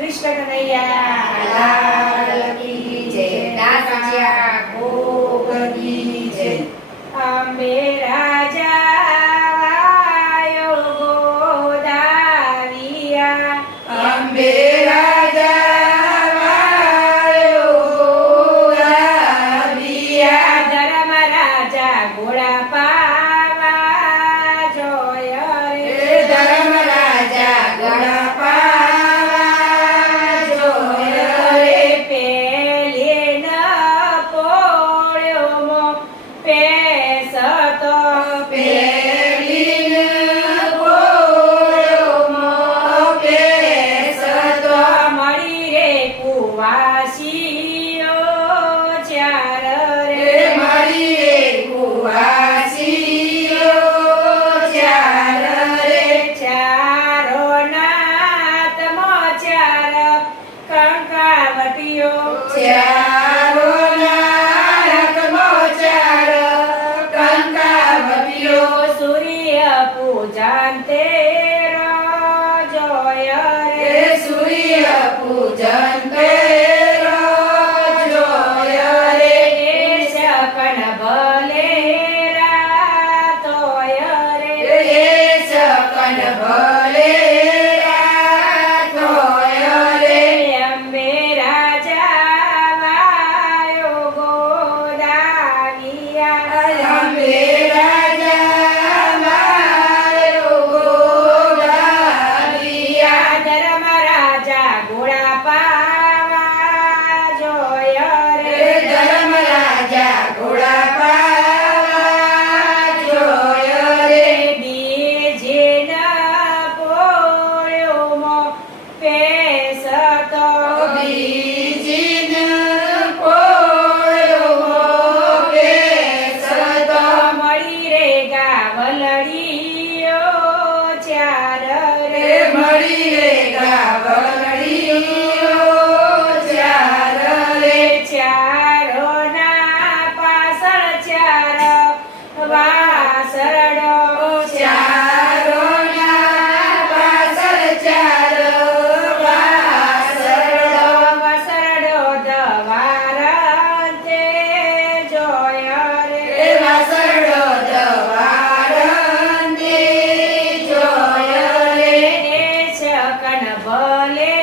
કૃષ્ણ કનૈયા લાલ કી જય, દાસજીયા ગોપની જય। અંબે રાજા વાયો ગોદાવિયા, અંબે રાજા વાયો ગોદાવિયા, ધર્મ રાજા ઘોડા પાવા જોય રે, ધર્મ રાજા ઘોડા પાવા જોય રે। પેલી ન પોળ્યો મો પેસતો, પેલીન પોળો પેસતો, મળી રે કુવાસીઓ ચાર રે રે, મળી રે કુવાસીઓ ચાર રે। ચારો નાતમાં ચાર કંકાવટીઓ, ચારો નારકમાં ચાર કંકાવટીઓ, સૂર્ય પૂજન તેરો જોય રે રે, સૂર્ય પૂજન તેરો જોય રે। શકન ભલે રાતોય રે, રે શકન ભલે રાતોય રે। અંબે રાજા વાયો ગોદાવિયા, અંબે રાજા વાયો ગોદાવિયા, ધર્મ રાજા ઘોડા પાવા જોય રે રે, ધર્મ રાજા ઘોડા પાવા જોય રે। બીજે ન પોળ્યો મો પેસતો, બીજીન પોળો પેસતો, મળી રે ગાવલડીઓ ચાર રે રે, મળી રે ગાવલડીઓ ચાર રે। ચારો ના પાછળ ચાર વાસરડો, ચારોના પાછળ ચાર વાસરડો, વાસરડો દવારંતે જોય રે રે, વાસરડો દ્વારંતે જોય રે। શકન ભલે